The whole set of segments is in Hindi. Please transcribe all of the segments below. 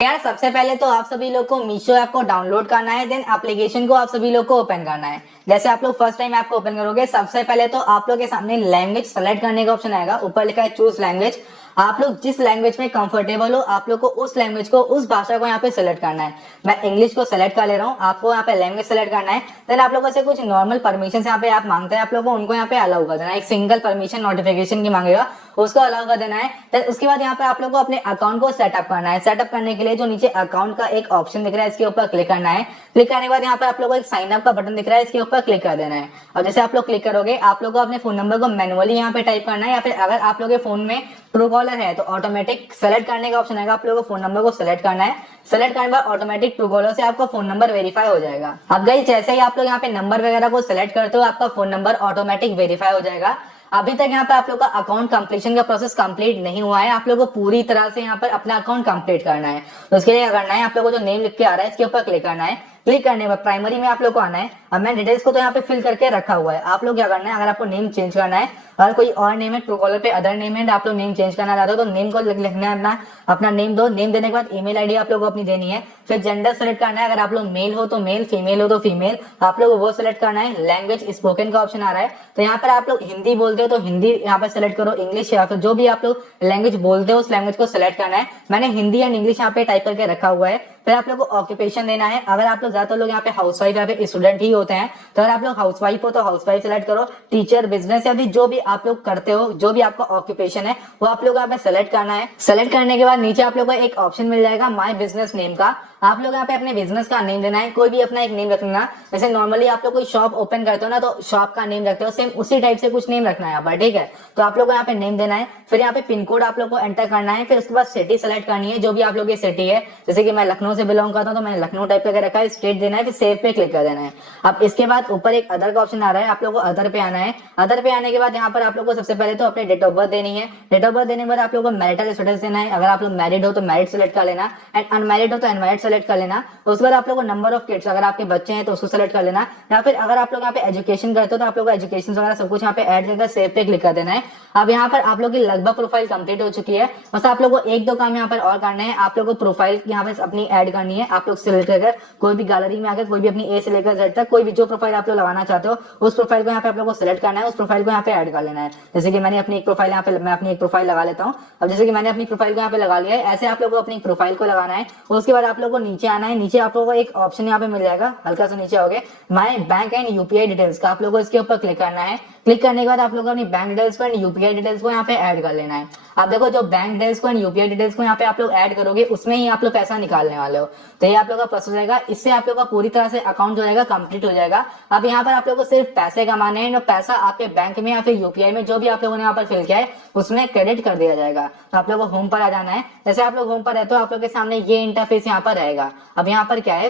यार सबसे पहले तो आप सभी लोग को मीशो ऐप को डाउनलोड करना है, देन एप्लीकेशन को आप सभी लोग को ओपन करना है। जैसे आप लोग फर्स्ट टाइम ऐप को ओपन करोगे, सबसे पहले तो आप लोग के सामने लैंग्वेज सेलेक्ट करने का ऑप्शन आएगा। ऊपर लिखा है चूज लैंग्वेज। आप लोग जिस लैंग्वेज में कंफर्टेबल हो, आप लोग को उस लैंग्वेज को, उस भाषा को यहाँ पे सेलेक्ट करना है। मैं इंग्लिश को सेलेक्ट कर ले रहा हूँ, आपको यहाँ पे लैंग्वेज सेलेक्ट करना है। देन आप लोगों से कुछ नॉर्मल परमिशन यहाँ पे आप मांगते हैं, आप लोगों को उनको यहाँ पे अलाउ कर देना है। एक सिंगल परमिशन नोटिफिकेशन की मांगेगा, उसको अलाउ कर देना है। देन उसके बाद यहाँ पे आप लोग को अपने अकाउंट को सेटअप करना है। सेटअप करने के लिए जो नीचे अकाउंट का एक ऑप्शन दिख रहा है, इसके ऊपर क्लिक करना है। क्लिक करने के बाद यहाँ पे आप लोग को एक साइन अप का बटन दिख रहा है, इसके ऊपर क्लिक कर देना है। और जैसे आप लोग क्लिक करोगे, आप लोग को अपने फोन नंबर को मैनुअली यहाँ पे टाइप करना है, या फिर अगर आप लोग के फोन में ट्रू कॉलर है तो ऑटोमेटिक सेलेक्ट करने का ऑप्शन आएगा, आप लोगों को फोन नंबर को सेलेक्ट करना है। सेलेक्ट करने के बाद ऑटोमेटिक ट्रू कॉलर से आपका फोन नंबर वेरीफाई हो जाएगा। अब गाइस जैसे ही आप लोग यहाँ पे नंबर वगैरह को सेलेक्ट करते हो, आपका फोन नंबर ऑटोमेटिक वेरीफाई हो जाएगा। अभी तक यहाँ पे आप लोग का अकाउंट कंप्लीशन का प्रोसेस कंप्लीट नहीं हुआ है, आप लोग को पूरी तरह से यहाँ पर अपना अकाउंट कंप्लीट करना है। तो उसके लिए क्या करना है, आप लोग को जो नेम लिख के आ रहा है, इसके ऊपर क्लिक करना है। क्लिक करने के बाद प्राइमरी में आप लोग को आना है। अब मैं डिटेल्स को तो यहाँ पे फिल करके रखा हुआ है, आप लोग क्या करना है, अगर आपको नेम चेंज करना है, अगर कोई और नेम है, ट्रू कॉलर पे अदर नेम है, आप लोग नेम चेंज करना चाहते हो तो नेम को लिखना है, अपना नेम दो। नेम देने के बाद ईमेल आईडी आप लोग को अपनी देनी है। फिर जेंडर सेलेक्ट करना है, अगर आप लोग मेल हो तो मेल, फीमेल हो तो फीमेल, आप लोग वो सेलेक्ट करना है। लैंग्वेज स्पोकन का ऑप्शन आ रहा है, तो यहाँ पर आप लोग हिंदी बोलते हो तो हिंदी यहाँ पर सेलेक्ट करो, इंग्लिश या फिर जो भी आप लोग लैंग्वेज बोलते हो उस लैंग्वेज को सेलेक्ट करना है। मैंने हिंदी एंड इंग्लिश यहाँ पे टाइप करके रखा हुआ है। फिर आप लोग को ऑक्यूपेशन देना है, अगर आप लोग ज्यादातर लोग यहाँ पे हाउसवाइफ या फिर स्टूडेंट ही होते हैं, तो अगर आप लोग हाउसवाइफ हो तो हाउसवाइफ सेलेक्ट करो। टीचर, बिजनेस या फिर जो भी आप लोग करते हो, जो भी आपका ऑक्यूपेशन है, वो आप लोग यहाँ पे सेलेक्ट करना है। सेलेक्ट करने के बाद नीचे आप लोग को एक ऑप्शन मिल जाएगा माय बिजनेस नेम का। आप लोग यहाँ पे अपने बिजनेस का नेम देना है, कोई भी अपना एक नेम रखना। जैसे नॉर्मली आप लोग कोई शॉप ओपन करते हो ना, तो शॉप का नेम रखते हो, सेम उसी टाइप से कुछ नेम रखना है यहाँ पर, ठीक है। तो आप लोग को यहाँ पे नेम देना है। फिर यहाँ पे पिन कोड आप लोग को एंटर करना है। फिर उसके बाद सिटी सेलेक्ट करनी है, जो भी आप लोग की सिटी है। जैसे कि मैं लखनऊ से बिलोंग करता हूँ तो मैंने लखनऊ टाइप करके रखा है। स्टेट देना है, फिर सेव पे क्लिक कर देना है। अब इसके बाद ऊपर एक अदर का ऑप्शन आ रहा है, आप लोग को अदर पे आना है। अदर पे आने के बाद यहाँ पर आप लोग को सबसे पहले तो अपने डेट ऑफ बर्थ देनी है। डेट ऑफ बर्थ देने के बाद आप लोग को मैरिटल स्टेटस देना है, अगर आप लोग मैरिड हो तो मैरिड सेलेक्ट कर लेना, एंड अनमैरिड हो तो अनमैरिड सेलेक्ट कर लेना। उसके बाद आप लोग को नंबर ऑफ किड्स, अगर आपके बच्चे हैं तो उसको सेलेक्ट कर लेना, या फिर अगर आप लोग यहाँ पे एजुकेशन करते हो तो आप लोग को एजुकेशन वगैरह सब कुछ यहाँ पे ऐड करके सेव पे क्लिक कर देना है। अब यहाँ पर आप लोग की लगभग प्रोफाइल कंप्लीट हो चुकी है, बस आप लोग को एक दो काम यहाँ पर और करना है। आप लोग को प्रोफाइल यहाँ पे अपनी ऐड करनी है। आप लोग सिलेक्ट कर कोई भी गैलरी में आकर कोई भी अपनी ए से लेकर जेड तक कोई भी जो प्रोफाइल आप लोग लगाना चाहते हो, उस प्रोफाइल को यहाँ पे आप लोग को सिलेक्ट करना है, उस प्रोफाइल को यहाँ पे ऐड कर लेना है। जैसे कि मैंने अपनी एक प्रोफाइल यहाँ पे, मैं अपनी एक प्रोफाइल लगा लेता हूँ। अब जैसे कि मैंने अपनी प्रोफाइल को यहाँ पे लगा लिया है, ऐसे आप लोग को अपनी प्रोफाइल को लगाना है। उसके बाद आप लोग को नीचे आना है। नीचे आप लोग को एक ऑप्शन यहाँ पे मिल जाएगा, हल्का सा नीचे आओगे, my bank and UPI details का, आप लोग को इसके ऊपर क्लिक करना है। क्लिक करने के बाद आप लोग अपनी बैंक डिटेल्स को एंड यूपीआई डिटेल्स को यहाँ पे ऐड कर लेना है। आप देखो जो बैंक डिटेल्स को एंड यूपीआई डिटेल्स को यहाँ पे आप लोग ऐड करोगे, उसमें ही आप लोग पैसा निकालने वाले हो। तो ये आप लोग का प्रोसेस रहेगा, इससे आप लोग का पूरी तरह से अकाउंट जो रहेगा कंप्लीट हो जाएगा। अब यहाँ पर आप लोग को सिर्फ पैसे कमाने हैं, पैसा आपके बैंक में या फिर यूपीआई में जो भी आप लोगों ने यहाँ पर फिल किया है उसमें क्रेडिट कर दिया जाएगा। तो आप लोग को होम पर आ जाना है। जैसे आप लोग होम पर रहते हो, आप लोग के सामने ये इंटरफेस यहाँ पर रहेगा। अब यहाँ पर क्या है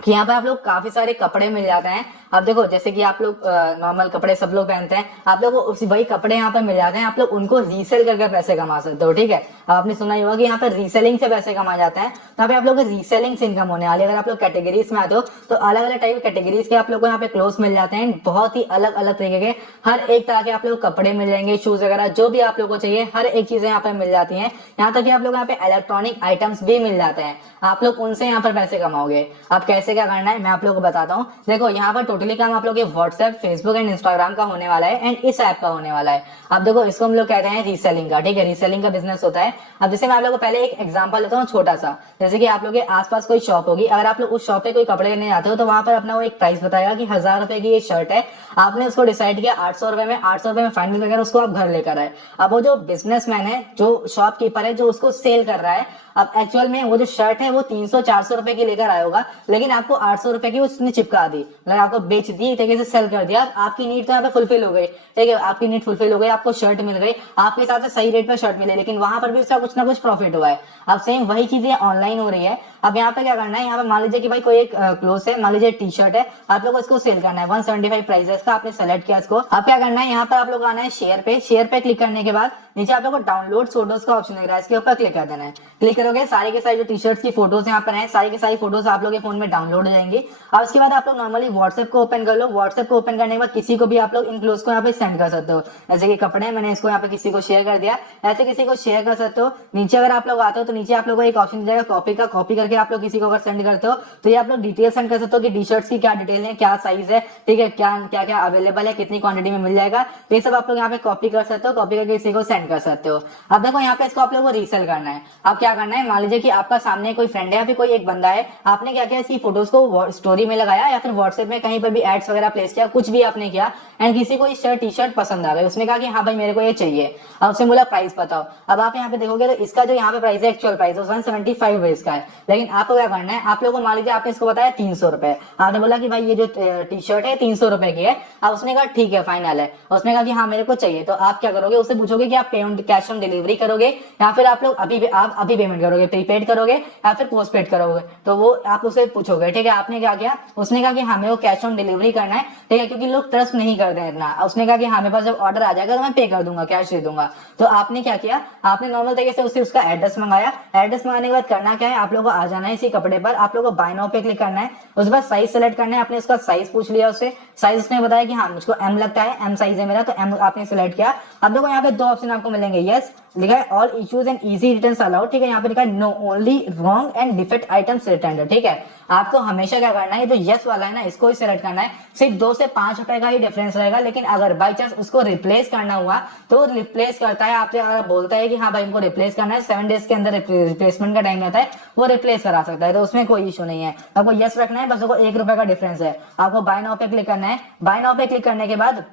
कि यहाँ पर आप लोग काफी सारे कपड़े मिल जाते हैं। अब देखो जैसे कि आप लोग नॉर्मल कपड़े सब लोग पहनते हैं, आप लोग को उसी वही कपड़े यहाँ पर मिल जाते हैं, आप लोग उनको रीसेल करके पैसे कमा सकते हो, ठीक है। अब आपने सुना ही होगा कि यहाँ पर रीसेलिंग से पैसे कमाए जाते हैं, तो यहाँ पे आप लोग रीसेलिंग से इनकम होने वाली है। अगर आप लोग कैटेगरीज में आते हो तो अलग अलग टाइप के कैटेगरीज के आप लोग को यहाँ पे क्लोथ मिल जाते हैं, बहुत ही अलग अलग तरीके के, हर एक तरह के आप लोग कपड़े मिल जाएंगे, शूज वगैरह जो भी आप लोग को चाहिए हर एक चीजें यहाँ पर मिल जाती है। यहाँ तक कि आप लोग यहाँ पे इलेक्ट्रॉनिक आइटम्स भी मिल जाते हैं, आप लोग उनसे यहाँ पर पैसे कमाओगे। अब कैसे क्या करना है मैं आप लोग को बताता हूँ। देखो यहाँ पर टोटली काम आप लोग व्हाट्सएप, फेसबुक एंड इंस्टाग्राम का होने वाला है, एंड इस ऐप का होने वाला है। अब देखो इसको हम लोग कहते हैं रीसेलिंग का, ठीक है। रीसेलिंग का बिजनेस होता है। अब जैसे मैं आप लोग को पहले एक एग्जांपल लेता हूँ छोटा सा। जैसे कि आप लोग के आसपास कोई शॉप होगी, अगर आप लोग उस शॉप पे कोई कपड़े लेने जाते हो तो वहां पर अपना वो एक प्राइस बताएगा कि 1000 रुपए की ये शर्ट है, आपने उसको डिसाइड किया 800 रुपए में, 800 रुपए में फाइनल करके उसको आप घर लेकर आए। अब वो जो बिजनेसमैन है, जो शॉपकीपर है, जो उसको सेल कर रहा है, अब एक्चुअल में वो जो शर्ट है वो 300-400 रुपए की लेकर आया होगा, लेकिन आपको 800 रुपए की उसने चिपका दी, मतलब आपको बेच दी, एक तरीके से सेल कर दिया। आपकी नीड तो यहाँ पे फुलफिल हो गई, ठीक है, आपकी नीड फुलफिल हो गई, आपको शर्ट मिल गई, आपके हिसाब से सही रेट पे शर्ट मिले, लेकिन वहां पर भी उसका कुछ ना कुछ प्रॉफिट हुआ है। अब सेम वही चीजें ऑनलाइन हो रही है। अब यहाँ पे क्या करना है, यहाँ पे मान लीजिए कि भाई कोई एक क्लोथ है, मान लीजिए टी शर्ट है, आप लोग को इसको सेल करना है, 175 प्राइस है इसका, आपने सेलेक्ट किया इसको। अब क्या करना है, यहाँ पर आप लोग आना है शेयर पे। शेयर पे क्लिक करने के बाद नीचे आप लोग को डाउनलोड फोटोज का ऑप्शन दिख रहा है, इसके ऊपर क्लिक कर देना है। क्लिक करोगे सारी के सारी जो टी शर्ट्स की फोटोज यहाँ पर है, सारी की सारी फोटोज आप लोग के फोन में डाउनलोड हो जाएंगी। और उसके बाद आप लोग नॉर्मली व्हाट्सएप को ओपन कर लो। व्हाट्सएप को ओपन करने के बाद किसी को भी आप लोग इन क्लोज को यहाँ पे सेंड कर सकते हो। जैसे कि कपड़े, मैंने इसको यहाँ पे किसी को शेयर कर दिया, ऐसे किसी को शेयर कर सकते हो। नीचे अगर आप लोग आते हो तो नीचे आप लोग को एक ऑप्शन मिल जाएगा कॉपी का, कॉपी करके आप लोग किसी को अगर सेंड करते हो तो ये आप लोग डिटेल सेंड कर सकते हो कि टी शर्ट्स की क्या डिटेल है, क्या साइज है, ठीक है, क्या क्या क्या अवेलेबल है, कितनी क्वांटिटी में मिल जाएगा, तो ये सब आप लोग यहाँ पे कॉपी कर सकते हो। कॉपी करके किसी को सेंड कर सकते हो। अब देखो यहाँ पे इसको आप लोग को रीसेल करना है। अब क्या करना है, मान लीजिए कि आपका सामने कोई फ्रेंड है या फिर कोई एक बंदा है, आपने क्या किया, इसकी फोटोज को स्टोरी में लगाया या फिर व्हाट्सएप में कहीं पर भी एड्स वगैरह प्लेस किया, कुछ भी आपने किया, एंड किसी को ये टी शर्ट पसंद आ गई, उसने कहा कि हाँ भाई मेरे को ये चाहिए। अब उसने बोला प्राइस बताओ। अब आप यहाँ पे देखोगे तो इसका जो यहाँ पे प्राइस है, एक्चुअल प्राइस 175 है इसका है। लेकिन आपको क्या करना है, आप लोगों को मान लीजिए आपने इसको बताया 300 रुपए, आपने बोला कि भाई ये जो टी शर्ट है 300 रुपए की है। अब उसने कहा ठीक है फाइनल है, उसने कहा कि हाँ मेरे को चाहिए। तो आप क्या करोगे, उससे पूछोगे कि आप पेमेंट कैश ऑन डिलीवरी करोगे या फिर आप लोग अभी पेमेंट करोगे, प्रीपेड करोगे या फिर पोस्टपेड करोगे। तो वो आप उसे पूछोगे, ठीक है। आपने क्या किया, उसने कहा कि हाँ मेरे को कैश ऑन डिलीवरी करना है, ठीक है, क्योंकि लोग ट्रस्ट नहीं करते हैं इतना। उसने कहा कि हाँ मेरे पास जब ऑर्डर आ जाएगा तो मैं पे कर दूंगा, कैश दे दूंगा। तो आपने क्या किया, आपने नॉर्मल तरीके से उससे उसका एड्रेस मंगाया। एड्रेस मंगाने के बाद करना क्या है, आप लोगों को आ जाना है इसी कपड़े पर, आप लोगों को बाय नाउ पे क्लिक करना है। उसके बाद साइज सेलेक्ट करना है। आपने उसका साइज पूछ लिया उससे, साइज उसने बताया कि हाँ मुझको एम लगता है, एम साइज है मेरा, तो एम आपने सिलेक्ट किया। अब देखो यहाँ पे दो ऑप्शन आपको मिलेंगे, यस लिखा है all issues and easy returns allowed, ठीक है। यहाँ पे लिखा है no only wrong and defect items return, ठीक है। आपको हमेशा क्या करना है, जो यस वाला है ना इसको ही सिलेक्ट करना है। सिर्फ 2 से 5 रुपए का ही डिफरेंस रहेगा, लेकिन अगर बाई चांस उसको रिप्लेस करना हुआ तो रिप्लेस करता है आपसे। अगर बोलता है कि हाँ भाई हमको रिप्लेस करना है, 7 डेज के अंदर रिप्लेसमेंट का टाइम रहता है, वो रिप्लेस करा सकता है, तो उसमें कोई इशू नहीं है। आपको यस रखना है, बस वो 1 रुपए का डिफरेंस है। आपको बाय नाउ पे क्लिक करना है। बाय नाउ पे क्लिक करने के बाद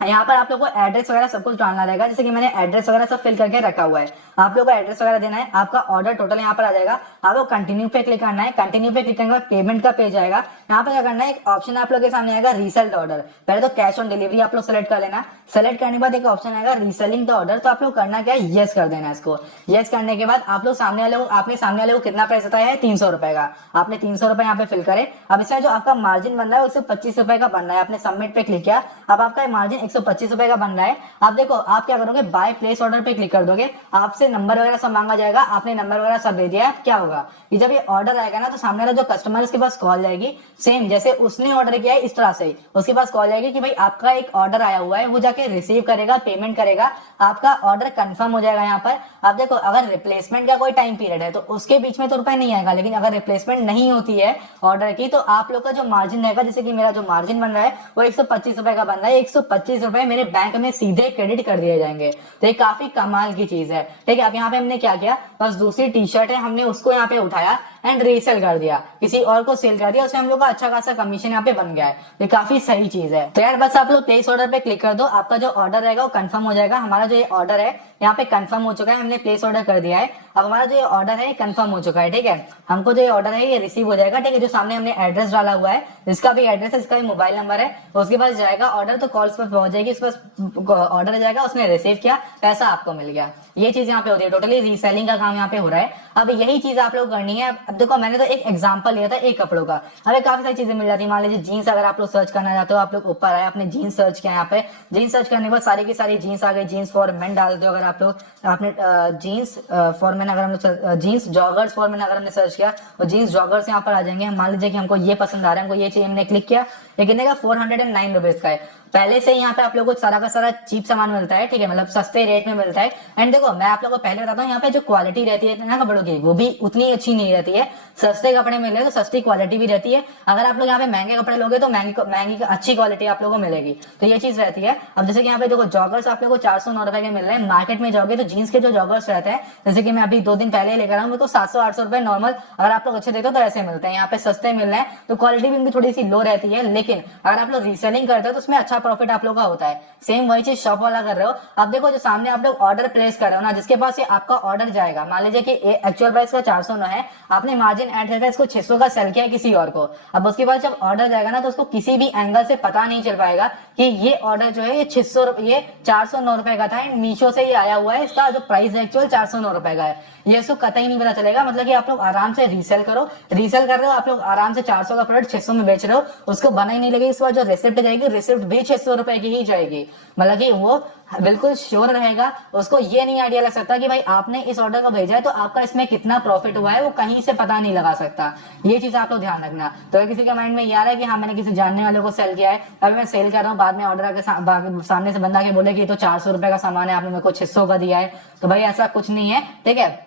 यहाँ पर आप लोग को एड्रेस वगैरह सब कुछ डालना रहेगा, जैसे कि मैंने एड्रेस वगैरह सब फिल करके रखा हुआ है। आप लोग को एड्रेस वगैरह देना है। आपका ऑर्डर टोटल यहाँ पर आ जाएगा। आपको कंटिन्यू पे क्लिक करना है। कंटिन्यू पे क्लिक करने के बाद पेमेंट का पेज आएगा। यहाँ पर क्या करना है, एक ऑप्शन आप लोग के सामने आएगा रीसेल्ड ऑर्डर। पहले तो कैश ऑन डिलीवरी आप लोग सेलेक्ट कर लेना। सेलेक्ट करने के बाद एक ऑप्शन आएगा रीसेलिंग द ऑर्डर, तो आप लोग करना क्या है, यस कर देना इसको। यस करने के बाद आप लोग आपने सामने वाले को कितना प्राइस बताया है, 300 रुपए का। आपने 300 रुपए यहाँ पे फिल करे। अब इसमें जो आपका मार्जिन बन रहा है 125 रुपए का बन रहा है। आपने सबमिट पे क्लिक किया। अब आपका मार्जिन 125 रुपए का बन रहा है। आप देखो आप क्या करोगे, बाय प्लेस ऑर्डर पे क्लिक कर दोगे। आपसे नंबर वगैरह सब मांगा जाएगा। आपने नंबर वगैरह सब दे दिया है। क्या होगा कि जब ये ऑर्डर आएगा ना, तो सामने वाला जो कस्टमर है उसके पास कॉल जाएगी, सेम जैसे उसने ऑर्डर किया है इस तरह से उसके पास कॉल जाएगी कि भाई आपका एक ऑर्डर आया हुआ है। वो जाके रिसीव करेगा, पेमेंट करेगा, आपका ऑर्डर कंफर्म हो जाएगा। यहाँ पर आप देखो, अगर रिप्लेसमेंट का कोई टाइम पीरियड है तो उसके बीच में तो रुपए नहीं आएगा, लेकिन अगर रिप्लेसमेंट नहीं होती है ऑर्डर की, तो आप लोग का जो मार्जिन रहेगा, जैसे कि मेरा जो मार्जिन बन रहा है वो 125 रुपए का बन रहा है, 125 रुपए मेरे बैंक में सीधे क्रेडिट कर दिए जाएंगे। तो ये काफी कमाल की चीज है, ठीक है। अब यहाँ पे हमने क्या किया, बस दूसरी टी शर्ट है, हमने उसको यहाँ पे उठाया एंड रीसेल कर दिया, किसी और को सेल कर दिया, उसमें हम लोग का अच्छा खासा कमीशन यहाँ पे बन गया है। ये काफी सही चीज है। तो यार बस आप लोग प्लेस ऑर्डर पे क्लिक कर दो, आपका जो ऑर्डर रहेगा वो कंफर्म हो जाएगा। हमारा जो ये ऑर्डर है यहाँ पे कंफर्म हो चुका है, हमने प्लेस ऑर्डर कर दिया है। अब हमारा जो ये ऑर्डर है कंफर्म हो चुका है, ठीक है। हमको जो ये ऑर्डर है ये रिसीव हो जाएगा, ठीक है। जो सामने हमने एड्रेस डाला हुआ है, जिसका भी एड्रेस है, इसका भी मोबाइल नंबर है, उसके पास जाएगा ऑर्डर, तो कॉल्स पर पहुंच जाएगी, उसके पास ऑर्डर जाएगा, उसने रिसीव किया, पैसा आपको मिल गया। ये चीज यहाँ पे होती है, टोटली रीसेलिंग का काम यहाँ पे हो रहा है। अब यही चीज आप लोग करनी है। अब देखो मैंने तो एक एग्जांपल लिया था एक कपड़ों का, हमें काफी सारी चीजें मिल जाती है। मान लीजिए जीन्स अगर आप लोग सर्च करना चाहते हो, आप लोग ऊपर आए, आपने जीन्स सर्च किया, यहाँ पे जीन्स सर्च करने के बाद सारी की सारी जीन्स आ गई। जीन्स फॉर मेन डाल दो अगर आप लोग, आपने जीन्स फॉर मेन अगर हम लोग जीन्स जॉगर्स फॉर मेन अगर हमने सर्च किया, तो जीन्स जॉगर्स यहाँ पर आ जाएंगे। मान लीजिए कि हमको ये पसंद आ रहा है, हमको ये चाहिए, हमने क्लिक किया, ये कितने का 409 रुपीज का है। पहले से यहाँ पे आप लोगों को सारा का सारा चीप सामान मिलता है, ठीक है, मतलब सस्ते रेट में मिलता है। एंड देखो मैं आप लोगों को पहले बताता हूँ, यहाँ पे जो क्वालिटी रहती है ना कपड़ों की, वो भी उतनी अच्छी नहीं रहती है। सस्ते कपड़े मिल रहे तो सस्ती क्वालिटी भी रहती है। अगर आप लोग यहाँ पे महंगे कपड़े लोगे तो महंगी अच्छी क्वालिटी आप लोगों को मिलेगी, तो ये चीज रहती है। अब जैसे कि यहाँ पे देखो जॉगर्स आप लोगों को 409 रुपए के मिल रहे हैं। मार्केट में जाओगे तो जीन्स के जो जॉगर्स रहते हैं, जैसे कि मैं अभी 2 दिन पहले लेकर आऊँ, तो 700-800 रुपए नॉर्मल, अगर आप लोग अच्छे देखो तो ऐसे मिलते हैं। यहाँ पे सस्ते मिल रहे हैं, तो क्वालिटी भी उनकी थोड़ी सी लो रहती है, लेकिन अगर आप लोग रीसेलिंग करते हो तो उसमें अच्छा प्रॉफिट आप लोग का होता है। सेम वही चीज शॉप वाला कर रहे हो। अब देखो जो सामने आप लोग ऑर्डर प्लेस कर रहे हो ना, जिसके पास ये आपका ऑर्डर जाएगा, मान लीजिए कि एक्चुअल प्राइस का 409 है, आपने मार्जिन ऐड करके इसको 600 का सेल किया है किसी और को। अब उसके बाद जब ऑर्डर जाएगा ना, तो उसको किसी भी एंगल से पता नहीं चल पाएगा कि ये ऑर्डर जो है ये 600 ये 409 रुपए का था, मीशो से ये आया हुआ है, इसका जो प्राइस है एक्चुअल 409 रुपए का है। ये उसको कतई नहीं पता चलेगा। मतलब कि आप लोग आराम से रीसेल करो, रीसेल कर रहे हो आप लोग आराम से 400 का प्रोडक्ट 600 में बेच रहे हो, उसको बना ही नहीं लगेगी। इस बार जो रिसिप्ट जाएगी, रिसिप्ट भी 600 रुपए की ही जाएगी। मतलब कि वो बिल्कुल श्योर रहेगा, उसको ये नहीं आइडिया लग सकता कि भाई आपने इस ऑर्डर को भेजा है तो आपका इसमें कितना प्रॉफिट हुआ है, वो कहीं से पता नहीं लगा सकता। ये चीज आप लोग ध्यान रखना। तो अगर किसी के माइंड में ये आ रहा है कि हाँ मैंने किसी जानने वाले को सेल किया है, अभी मैं सेल कर रहा हूँ, बाद में ऑर्डर आके सामने से बंदा के बोले कि तो 400 रुपए का सामान है, आपने मेरे को 600 का दिया है, तो भाई ऐसा कुछ नहीं है। ठीक है,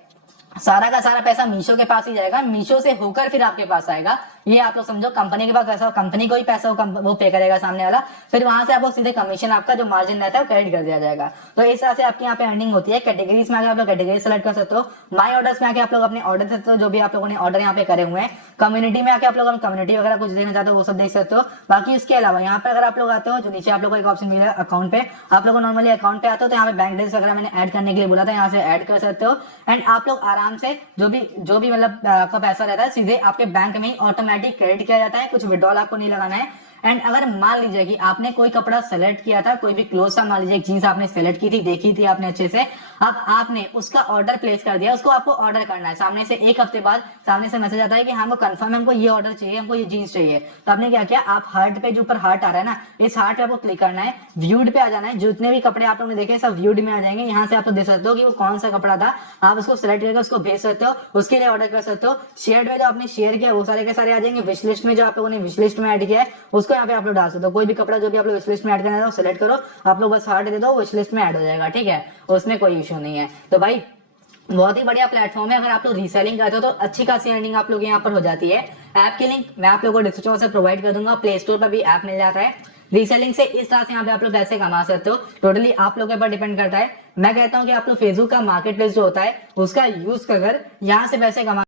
सारा का सारा पैसा मीशो के पास ही जाएगा, मीशो से होकर फिर आपके पास आएगा। ये आप लोग समझो, कंपनी के पास पैसा हो, कंपनी को ही पैसा हो, वो पे करेगा सामने वाला, फिर वहां से आपको सीधे कमीशन आपका जो मार्जिन रहता है वो क्रेडिट कर दिया जाएगा। तो इस तरह से आपके यहाँ पे अर्निंग होती है। कैटेगरीज में आके आप लोग कैटेगरी सेलेक्ट कर सकते हो, माई ऑर्डर्स में आके आप लोग अपने ऑर्डर सकते हो, जो भी आप लोगों ने ऑर्डर यहाँ पे करे हुए हैं। कम्युनिटी में आके आप लोग कम्युनिटी वगैरह कुछ देखना चाहते हो वो सब देख सकते हो। बाकी इसके अलावा यहाँ पे अगर आप लोग आते हो, जो नीचे आप लोग को एक ऑप्शन मिला है अकाउंट पे, आप लोग नॉर्मली अकाउंट पे आते हो तो यहाँ पे बैंक डिटेल्स वगैरह मैंने ऐड करने के लिए बोला था, यहाँ से ऐड कर सकते हो। एंड आप लोग आराम से जो भी मतलब आपका पैसा रहता है सीधे आपके बैंक में ही ऑटोमेटिक क्रेडिट किया जाता है, कुछ विड्रॉल आपको नहीं लगाना है। एंड अगर मान लीजिए कि आपने कोई कपड़ा सेलेक्ट किया था, कोई भी क्लोथ सा, मान लीजिए जींस आपने सेलेक्ट की थी, देखी थी आपने अच्छे से, अब आपने उसका ऑर्डर प्लेस कर दिया, उसको आपको ऑर्डर करना है। सामने से एक हफ्ते बाद सामने से मैसेज आता है कि हमको कंफर्म है, हमको ये ऑर्डर चाहिए, हमको ये जींस चाहिए। तो आपने क्या किया, आप हार्ट पे, जो ऊपर हार्ट आ रहा है ना, इस हार्ट पे आपको क्लिक करना है, व्यूड पे आ जाना है, जितने भी कपड़े आप लोगों ने देखे सब व्यूड में आ जाएंगे। यहाँ से आप देख सकते हो कि वो कौन सा कपड़ा था, आप उसको सेलेक्ट करके उसको भेज सकते हो, उसके लिए ऑर्डर कर सकते हो। शेयर में जो आपने शेयर किया वो सारे के सारे आ जाएंगे। विश लिस्ट में जो आप लोगों ने विश लिस्ट में ऐड किया है उसको यहाँ पे आप लोग डाल सकते हो। कोई भी कपड़ा जो भी आप लोग विश लिस्ट में ऐड करना है सेलेक्ट करो, आप लोग बस हार्ट दे दो, विश लिस्ट में ऐड हो जाएगा। ठीक है, उसमें कोई इशू नहीं है। तो भाई बहुत ही बढ़िया प्लेटफॉर्म है। अगर आप लोग रीसेलिंग करते हो तो अच्छी खासी अर्निंग आप लोग यहाँ पर हो जाती है। ऐप की लिंक मैं आप लोगों को डिस्क्रिप्शन बॉक्स में प्रोवाइड कर दूंगा, प्ले स्टोर पर भी ऐप मिल जाता है। रीसेलिंग से इस तरह से यहाँ पे आप लोग पैसे कमा सकते हो, टोटली आप लोगों के ऊपर डिपेंड करता है। मैं कहता हूँ कि आप लोग फेसबुक का मार्केट प्लेस जो होता है उसका यूज कर यहाँ से पैसे कमा